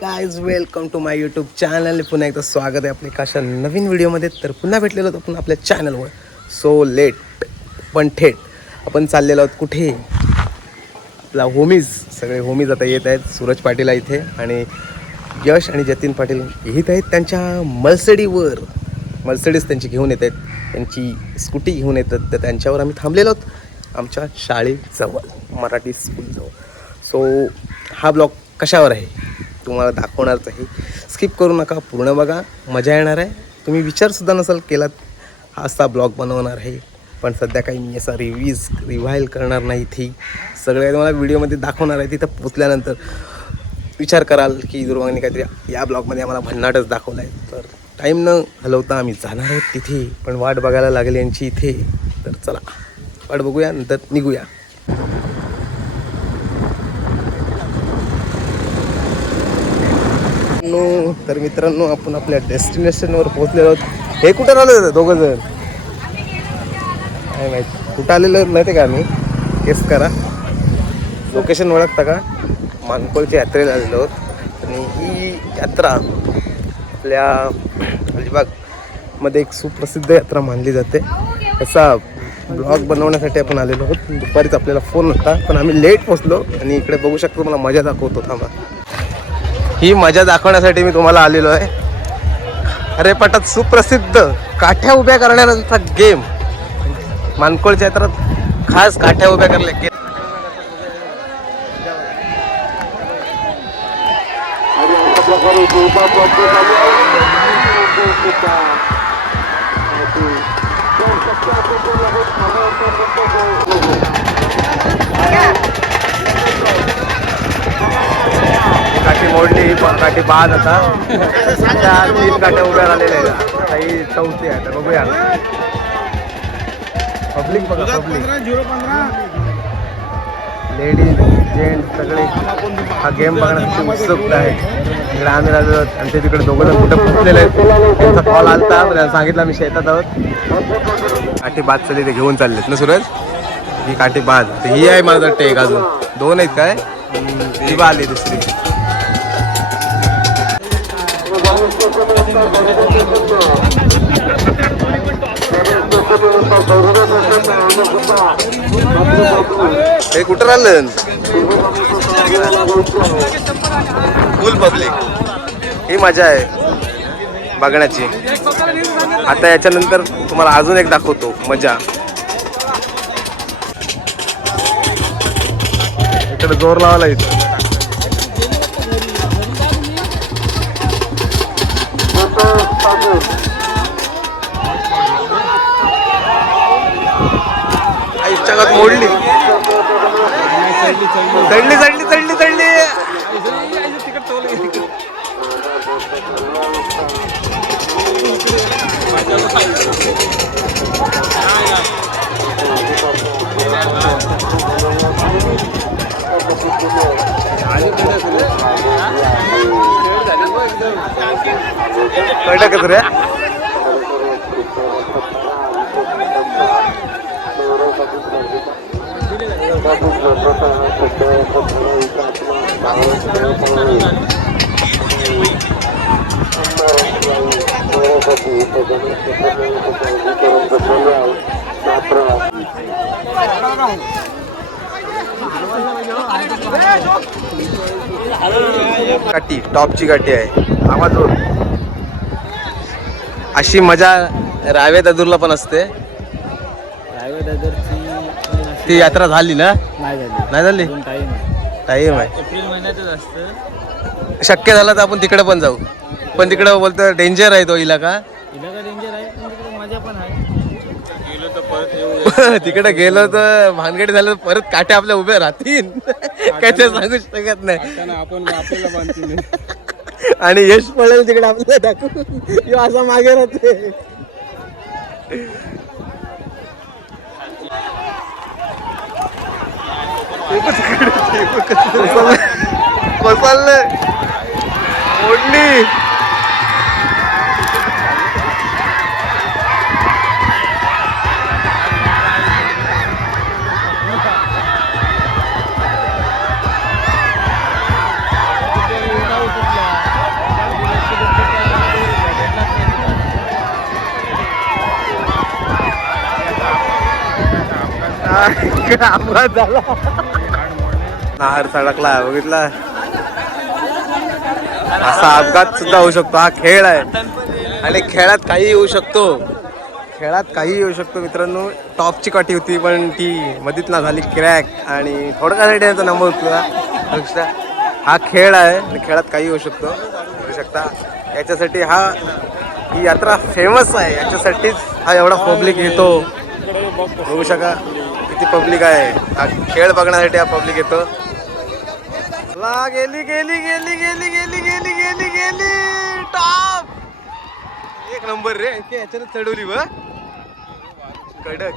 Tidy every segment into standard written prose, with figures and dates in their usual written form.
Guys welcome to my YouTube channel. पुन्हा एकदा स्वागत आहे आपल्या अशा नवीन व्हिडिओमध्ये. तर पुन्हा भेटलेलो होतो पुन्हा आपल्या चॅनलवर. सो लेट पण थेट आपण चाललेलो आहोत कुठे? आपला होमीज, सगळे होमीज आता येत आहेत. सूरज पाटील इथे आणि यश आणि जतीन पाटील येत आहेत त्यांच्या मर्सिडीवर. मर्सिडीज त्यांची घेऊन येत आहेत, त्यांची स्कूटी घेऊन येतात. तर त्यांच्यावर आम्ही थांबलेलो आहोत आमच्या शाळेजवळ, मराठी स्कूलजवळ. सो हा ब्लॉग कशावर आहे तुम्हाला दाखवणारच आहे. स्किप करू नका, पूर्ण बघा, मजा येणार आहे. तुम्ही विचारसुद्धा नसाल केलात हा असा ब्लॉग बनवणार आहे, पण सध्या काही मी असा रिवाईल करणार नाही. ती सगळ्या तुम्हाला व्हिडिओमध्ये दाखवणार आहे. तिथं पोचल्यानंतर विचार कराल की दुर्वांनी काहीतरी या ब्लॉगमध्ये आम्हाला भन्नाटच दाखवलं आहे. तर टाईम न घालवता आम्ही जाणार आहोत तिथे, पण वाट बघायला लागेल यांची इथे. तर चला वाट बघूया, नंतर निघूया. तर मित्रांनो, आपण आपल्या डेस्टिनेशनवर पोहोचलेलो आहोत. हे कुठं राहिलं दोघं जण? काय माहिती कुठं आलेलं माहिती का? आम्ही गेस करा, लोकेशन ओळखता का? मानकोळच्या यात्रेला आलेलो आहोत. आणि ही यात्रा आपल्या अलिबागमध्ये एक सुप्रसिद्ध यात्रा मानली जाते. असा ब्लॉग बनवण्यासाठी आपण आलेलो आहोत. दुपारीच आपल्याला फोन होता, पण आम्ही लेट पोचलो. आणि इकडे बघू शकतो, मला मजा दाखवतो, थांबा. ही मजा दाखवण्यासाठी मी तुम्हाला आलेलो आहे. अरे पटात सुप्रसिद्ध काठ्या उभ्या करण्याचा गेम. मानकोळच्या यात्रात खास काठ्या उभ्या करले गेम. काठी मोडली, काठी बाद आता. त्या 3 काठ्या उभ्या राहिलेल्या आहेत, काही चौथी आहे. तर बघूया. पब्लिक बघा, पब्लिक, लेडीज जेंट्स सगळे हा गेम बघण्यासाठी उत्सुक आहे. इकडे आम्ही राहिलो आणि ते तिकडे दोघं जण कुठे पोचलेले आहेत. त्यांचा कॉल आलता, त्यांना सांगितलं आम्ही शेतात आहोत. काठी बाद चालली, ते घेऊन चाललेत ना सूरज? ही काठी बाद, ही आहे माझा टेक. अजून 2 आहेत काय? ती आली दुसरी. हे कुठं राहिलं? फुल पब्लिक. ही मजा आहे बघण्याची. आता याच्यानंतर तुम्हाला अजून एक दाखवतो मजा. इकडे जोर लावायला येतो. जगात मोडली, चढली चढली चढली चढली. कटकत रे. काठी टॉपची काठी आहे. आवाज होत. अशी मजा रावे दादूरला पण असते. रावे दादरची ती यात्रा झाली ना? नाही झाली. टाईम आहे, एप्रिल महिन्यातच असतं. शक्य झालं तर आपण तिकडे पण जाऊ. पण तिकडे बोलतो डेंजर आहे तो इलाका. डेंजर आहे, पण तिकडे मजा पण आहे. गेलो तर परत येऊ. तिकडे गेलो तर भानगडी झालं, परत काठ्या आपल्या उभ्या राहतील. काय ते सांगू शकत नाही. आपण आपल्याला बांधतील. आणि यश पळेल तिकडे आपल्याला दाखवून असा मागे राहते. कोसळले, ओढली. अपघात झाला. नाहर सडकला बघितला. असा अपघात सुद्धा होऊ शकतो. हा खेळ आहे आणि खेळात काही येऊ शकतो. खेळात काही येऊ शकतो मित्रांनो. टॉपची काठी होती पण ती मधीत ना झाली क्रॅक आणि थोडक्यासाठी त्यांचा नंबर होता. हा खेळ आहे आणि खेळात काही होऊ शकतो. बघू शकता याच्यासाठी ही यात्रा फेमस आहे. याच्यासाठीच हा एवढा पब्लिक येतो. बघू शका किती पब्लिक आहे. हा खेळ बघण्यासाठी हा पब्लिक येतो. गेली गेली गेली गेली गेली गेली गेली गेली टॉप. एक नंबर रे. याच्यानं चढवली व कडक.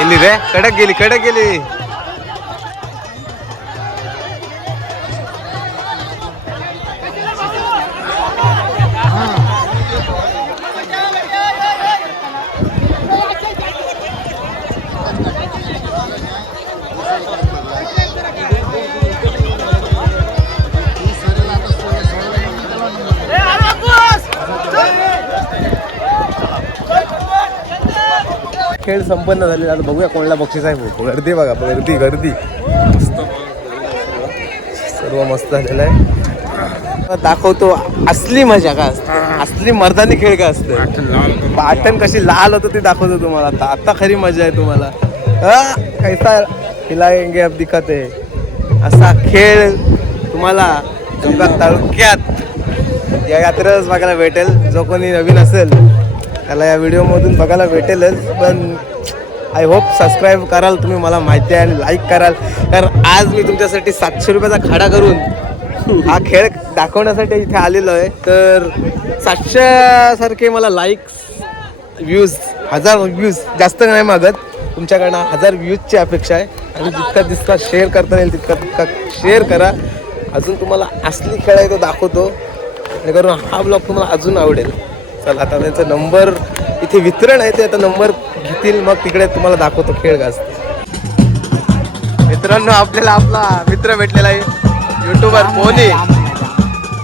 गेली रे. कडक गेली कडक गेली. खेळ संपन्न झालेला. आता बघूया कोणाला बक्षीस आहे. गर्दी बघा गर्दी गर्दी. सर्व मस्त झालेलं आहे. दाखवतो असली मजा का असते. असली मर्दानी खेळ का असते. पाटण कशी लाल होतं ते दाखवतो तुम्हाला. आता खरी मजा आहे तुम्हाला. कैसा खिलाएंगे अब दिखत आहे. असा खेळ तुम्हाला तालुक्यात या यात्रेलाच बघायला भेटेल. जो कोणी नवीन असेल त्याला या व्हिडिओमधून बघायला भेटेलच. पण आय होप सबस्क्राईब कराल तुम्ही, मला माहिती आहे, आणि लाईक कराल. कारण आज मी तुमच्यासाठी 700 रुपयाचा खाडा करून हा खेळ दाखवण्यासाठी इथे आलेलो आहे. तर 700 सारखे मला लाईक्स व्ह्यूज 1000 व्ह्यूज जास्त नाही मागत. तुमच्याकडनं 1000 व्ह्यूजची अपेक्षा आहे. आणि जितका शेअर करता येईल तितका शेअर करा. अजून तुम्हाला असली खेळ आहे तो दाखवतो. जेणेकरून हा ब्लॉग तुम्हाला अजून आवडेल. चला आता त्यांचा नंबर इथे वितरण आहे. ते आता नंबर घेतील मग तिकडे तुम्हाला दाखवतो खेळ का असते. मित्रांनो आपल्याला आपला मित्र भेटलेला आहे. YouTuber Pony.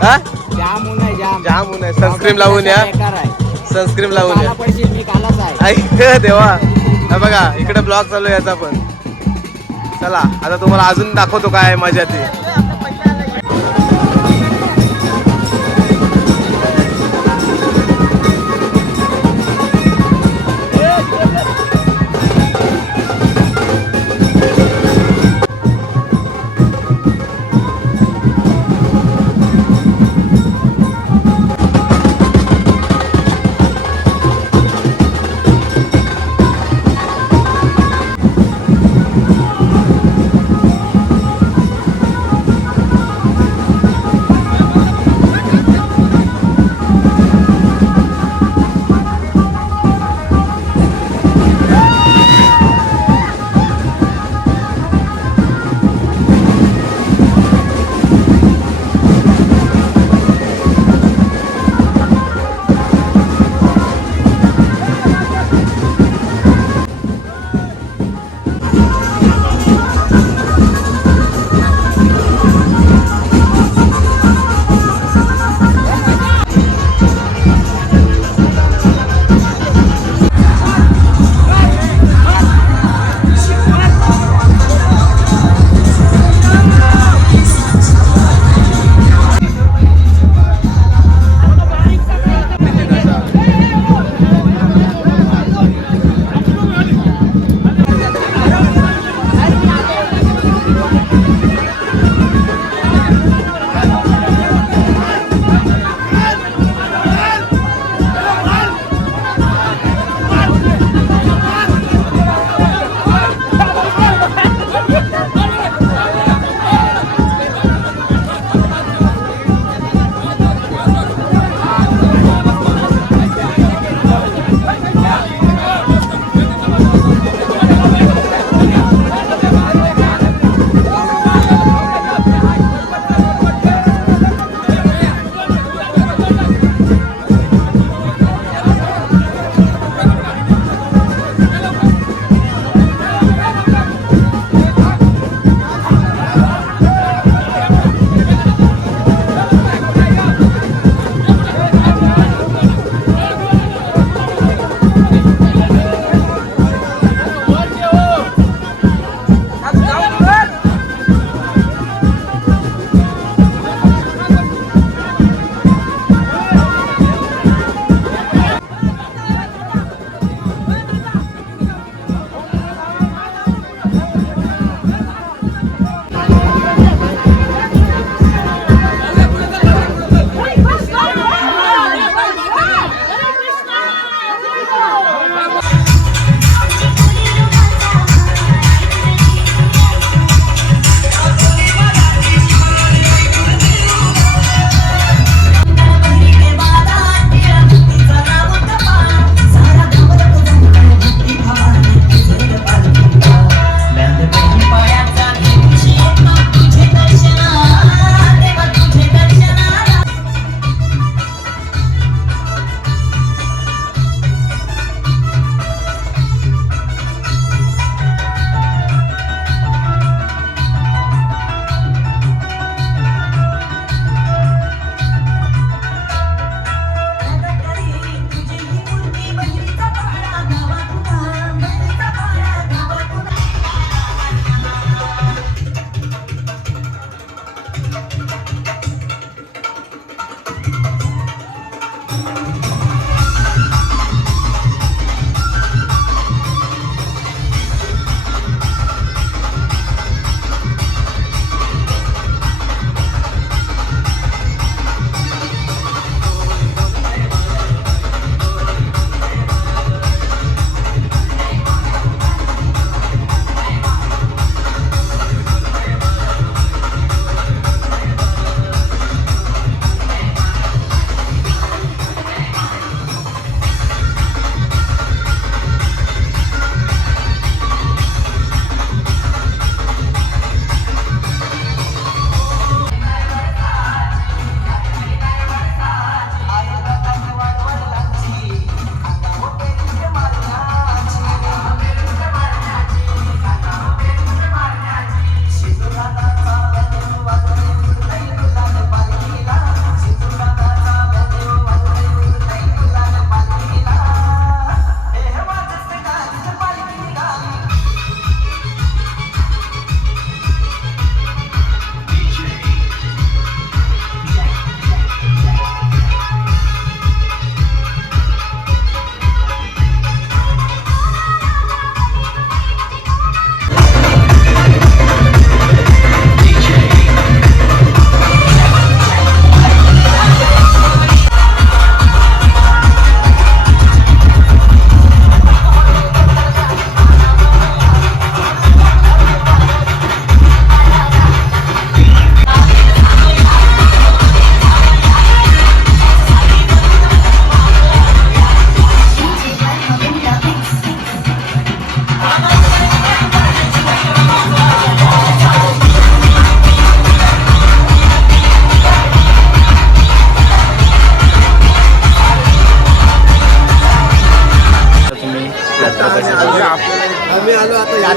हा जाम ऊन आहे. सनस्क्रीन लावून या. सनस्क्रीन लावून या. देवा हा बघा इकडे ब्लॉग चालू आहे याचा पण. चला आता तुम्हाला अजून दाखवतो काय मजा ती.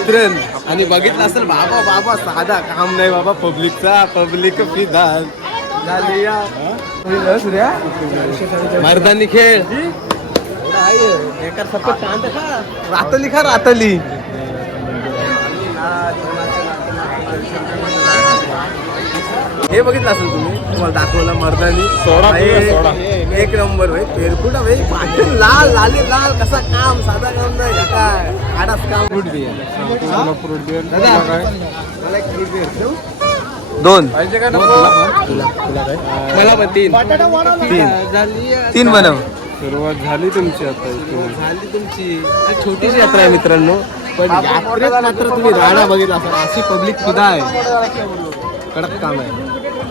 उतरेल आणि बघितलं असेल बाबा बाबा साधा काम नाही बाबा पब्लिकचा पब्लिक फिदा झाली या. मर्दानी खेळ रातली खा रातली. हे बघितलं असेल तुम्ही तुम्हाला दाखवलं मर्दानी सोडा एक नंबर भाई पेरकुटा भाई पाटील लाल लाली लाल कसा काम साधा काम नाही ह्या काय आडाच काम. फ्रूट बियर फ्रूट बियर दादा मला एक फ्रूट बियर देऊ. दोन पाहिजे का मला पण तीन तीन बनव. सुरुवात झाली तुमची आता झाली तुमची छोटीशी यात्रा आहे मित्रांनो पण यात्रेत मात्र तुम्ही राडा बघितला असाल अशी पब्लिक सुद्धा आहे. कडक काम आहे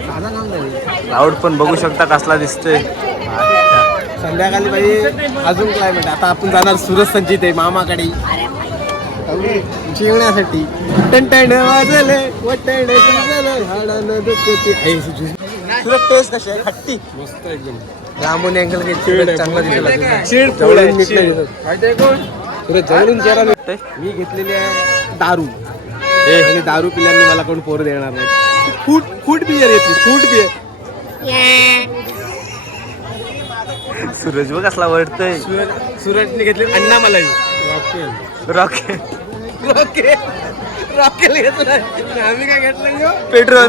साधा काम नाही. क्राऊड पण बघू शकता कसला दिसतोय. संध्याकाळी बाई अजून क्लायमेट. आता आपण जाणार सुरत संचित आहे मामाकडे जेवण्यासाठी. टंटण वाजले वटण सुरत टेस्ट कशी आहे खट्टी मस्त एकदम. लांबून अँगल घ्यायची चांगला दिसला. सुरत जवळून चेहरा निघतोय. मी घेतलेली आहे दारू आणि दारू पिल्याने मला कोण पोर देणार नाही. फूट बियर येते फूट बियर. सूरज बघ कसला वळतोय. सुरतने घेतले अण्णा मलाई रॉकेट रॉकेल घेतलं आम्ही काय घेतलं पेट्रोल.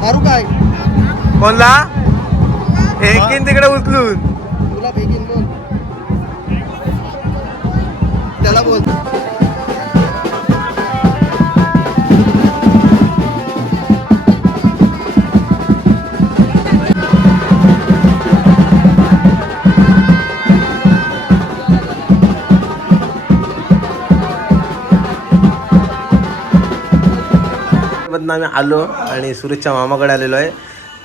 मारू काय कोणला फेकीन तिकडे उचलून. तुला फेकीन बोल त्याला बोल. आम्ही आलो आणि सूरजच्या मामाकडे आलेलो आहे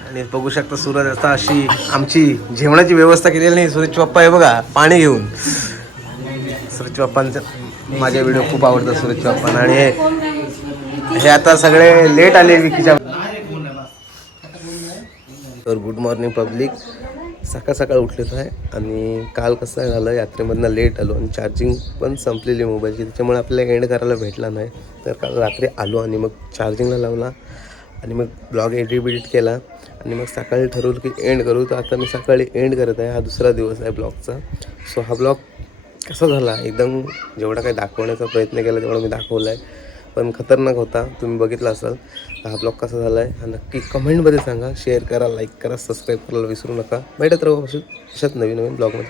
आणि बघू शकता सूरज आता अशी आमची जेवणाची व्यवस्था केलेली नाही. सूरजचे पप्पा आहे बघा पाणी घेऊन. सूरजच्या पप्पांचं माझ्या व्हिडिओ खूप आवडतात सूरजच्या पप्पांना आणि हे आता सगळे लेट आले विकीच्या. तर गुड मॉर्निंग पब्लिक. सकाळ सकाळ उठलेलो आहे आणि काल कसं झालं यात्रेमधनं लेट आलो आणि चार्जिंग पण संपलेली मोबाईलची त्याच्यामुळे आपल्याला एंड करायला भेटला नाही. तर काल रात्री आलो आणि मग चार्जिंगला लावला आणि मग ब्लॉग एडिट केला आणि मग सकाळी ठरवलं की एंड करू. तर आता मी सकाळी एंड करत आहे. हा दुसरा दिवस आहे ब्लॉगचा. सो हा ब्लॉग कसा झाला एकदम जेवढा काही दाखवण्याचा प्रयत्न केला तेवढा मी दाखवला आहे पण खतरनाक होता. तुम्ही बघितला असाल. हा ब्लॉग कसा झाला आहे हा नक्की कमेंटमध्ये सांगा. शेअर करा लाईक करा सबस्क्राईब करायला विसरू नका. भेटत राहू अशाच नवीन ब्लॉगमध्ये.